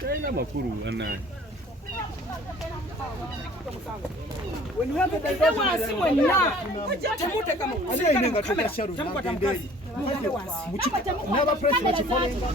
China makuru ana. When you have the diversity, when you are, tamuta kama kamera, tamuta tamkazi. Never press what you follow.